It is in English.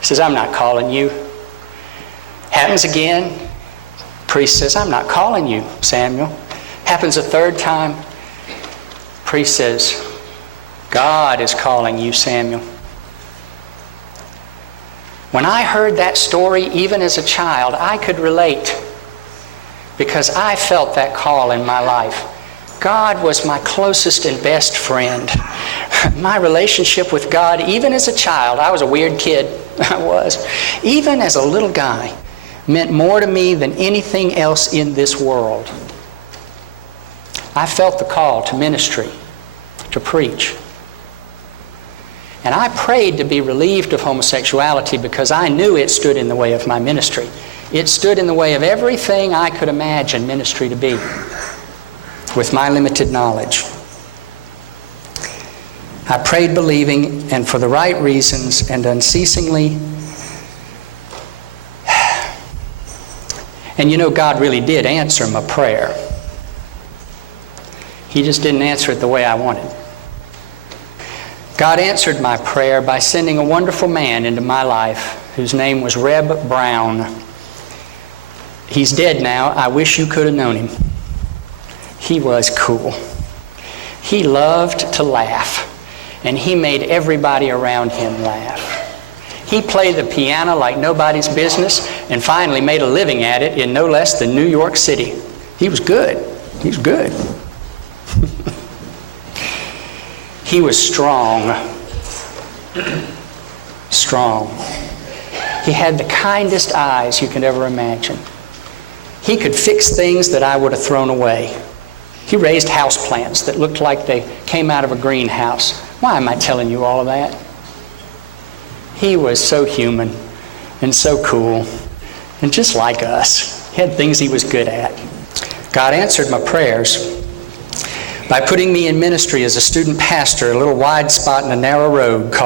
He says, I'm not calling you. Happens again. Priest says, I'm not calling you, Samuel. Happens a third time. Priest says, God is calling you, Samuel. When I heard that story, even as a child, I could relate because I felt that call in my life. God was my closest and best friend. My relationship with God, even as a child, I was a weird kid, I was, even as a little guy, meant more to me than anything else in this world. I felt the call to ministry, to preach. And I prayed to be relieved of homosexuality because I knew it stood in the way of my ministry. It stood in the way of everything I could imagine ministry to be, with my limited knowledge. I prayed believing, and for the right reasons, and unceasingly. And you know, God really did answer my prayer. He just didn't answer it the way I wanted. God answered my prayer by sending a wonderful man into my life whose name was Reb Brown. He's dead now. I wish you could have known him. He was cool. He loved to laugh, and he made everybody around him laugh. He played the piano like nobody's business and finally made a living at it in no less than New York City. He was good. He was good. He was strong. Strong. He had the kindest eyes you could ever imagine. He could fix things that I would have thrown away. He raised houseplants that looked like they came out of a greenhouse. Why am I telling you all of that? He was so human and so cool and just like us. He had things he was good at. God answered my prayers by putting me in ministry as a student pastor, a little wide spot in a narrow road called